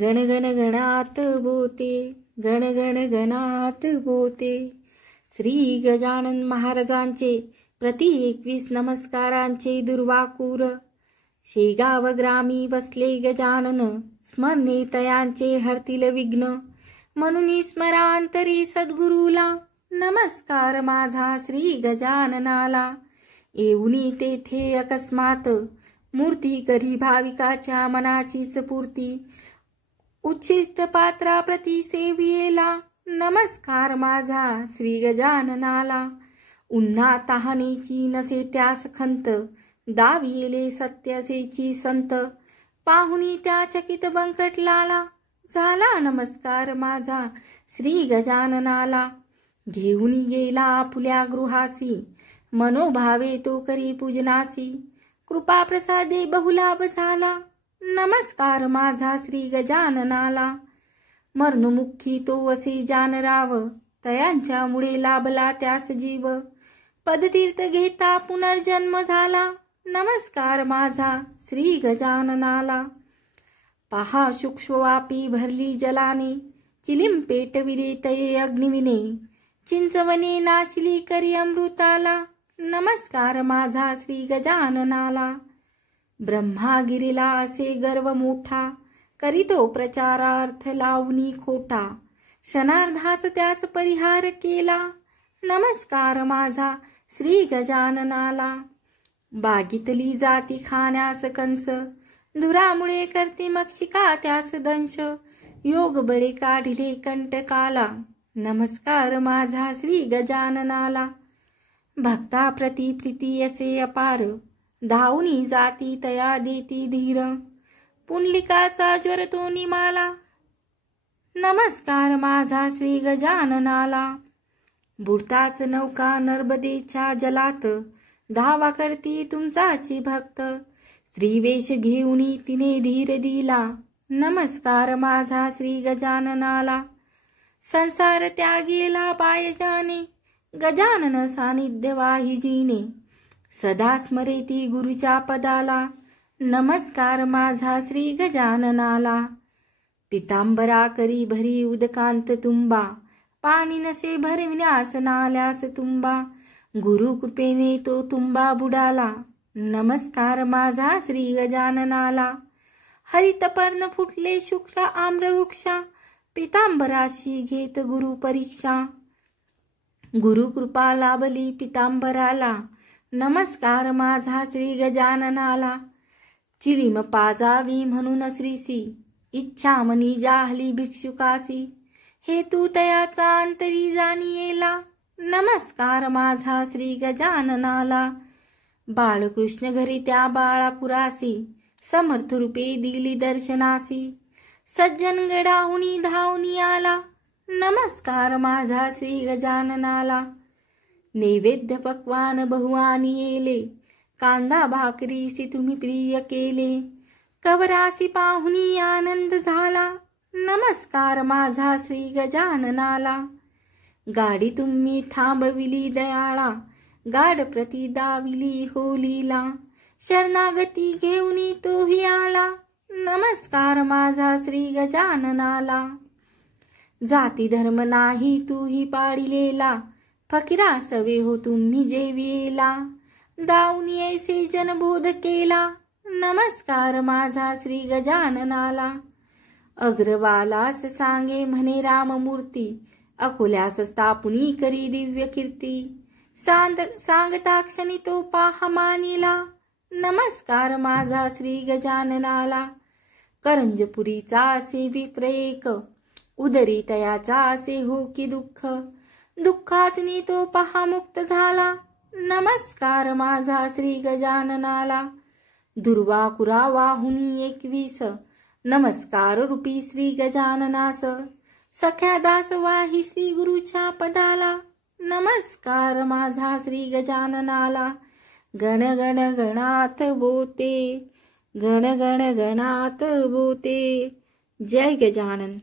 गण गण गणात बोते, गण गण गणात बोते. श्री गजानन महाराजांचे प्रति 21 नमस्कारांचे दुर्वाकूर. शेगाव ग्रामी बसले गजानन, स्मरणे तयांचे हरतील विघ्न. म्हणून स्मरांतरी सद्गुरूला, नमस्कार माझा श्री गजाननाला. येऊनी तेथे अकस्मात, मूर्ती करी भाविकाच्या मनाचीच पूर्ती. उच्छिष्ट पात्रा प्रति सेवियेला, नमस्कार माझा श्री गजाननाला. उन्हा तहानेची नसे त्यास खंत, दावियेले सत्यसेची संत. पाहुनी त्या चकित बंकटलाला, झाला नमस्कार माझा श्री गजाननाला. घेऊन गेला आपुल्या गृहासी, मनोभावे तो करी पूजनासी. कृपा प्रसादे बहुलाभ झाला, नमस्कार माझा श्री गजाननाला. मरणमुखी तो असे जानराव, तयांच्यामुळे लाभला त्यास जीव. पदतीर्थ घेता पुनर्जन्म झाला, नमस्कार माझा श्री गजाननाला. पहा सूक्ष्मवापी भरली जलाने, चिलिम पेटविले तये अग्निविने. चिंचवने नाशिली करी अमृताला, नमस्कार माझा श्री गजाननाला. ब्रह्मागिरीला असे गर्व मोठा, करीतो प्रचारार्थ लावणी खोटा. क्षणार्धाच त्याच परिहार केला, नमस्कार माझा श्री गजाननाला. बागीतली जाती खाण्यास कंस, धुरामुळे करते मक्षिका त्यास दंश. योग बळे काढिले कंटकाला, नमस्कार माझा श्री गजाननाला. भक्ता प्रति प्रीती असे अपार, धावनी जाती तया देती धीर. पुंडलिकाचा ज्वर तो निमाला, नमस्कार माझा श्री गजाननाला. बुडताच नौका नर्मदेच्या जलात, धावा करती तुमचाची भक्त. स्त्रीवेश घेऊनी तिने धीर दिला, नमस्कार माझा श्री गजाननाला. संसार त्यागेला बायजाने, गजानन सानिध्य वाहिजीने. सदा स्मरेती गुरुच्या पदाला, नमस्कार माझा श्री गजाननाला. पितांबरा करी भरी उदकांत तुंबा, पाणी नसे भरविण्यास नाल्यास तुंबा. गुरु कृपेने तो तुंबा बुडाला, नमस्कार माझा श्री गजाननाला. हरितपर्ण फुटले शुक्ल आम्रवृक्षा, पितांबराशी घेत गुरु परीक्षा. गुरु कृपा लाभली पितांबराला, नमस्कार माझा श्री गजाननाला. चिरीम पाजावी म्हणून श्रीसी, इच्छा मनी जाहली भिक्षुकासी. हे तू तयाचा अंतरी जाणियेला, नमस्कार माझा श्री गजाननाला. बाळकृष्ण घरी त्या बाळापुरासी, समर्थ रूपे दिली दर्शनासी. सज्जन गडाहुनी धावनी आला, नमस्कार माझा श्री गजाननाला. नैवेद्य पक्वान बहुआनी येले, कांदा भाकरीसी तुम्ही प्रिय केले. कवरासी पाहुनी आनंद झाला, नमस्कार माझा श्री गजाननाला. गाडी तुम्ही थांबविली दयाळा, गाड प्रति दाविली होलीला. शरणागती घेऊनी तोही आला, नमस्कार माझा श्री गजाननाला. जाती धर्म नाही तूही पाडिलेला, फकीरा सवे हो तुम्ही जेवियेला. दाऊनी ऐसे जनबोध केला, नमस्कार माझा श्री गजाननाला. अग्रवालास सांगे म्हणे राममूर्ती, अकोल्यास स्थापुनी करी दिव्य कीर्ती. सांगता क्षणी तो पाह मानिला, नमस्कार माझा श्री गजाननाला. करंजपुरीचा असे विप्रयेक, उदरी तयाचा असे हो की दुःख. दुःखातनी तो पहा मुक्त झाला, नमस्कार माझा श्री गजाननाला. दुर्वाकुरा वाहुनी 21, नमस्कार रूपी श्री गजाननास. सख्या दास वाही श्री गुरुच्या पदाला, नमस्कार माझा श्री गजाननाला. गण गण गणात बोते, गण गण गणात बोते. जय गजानन.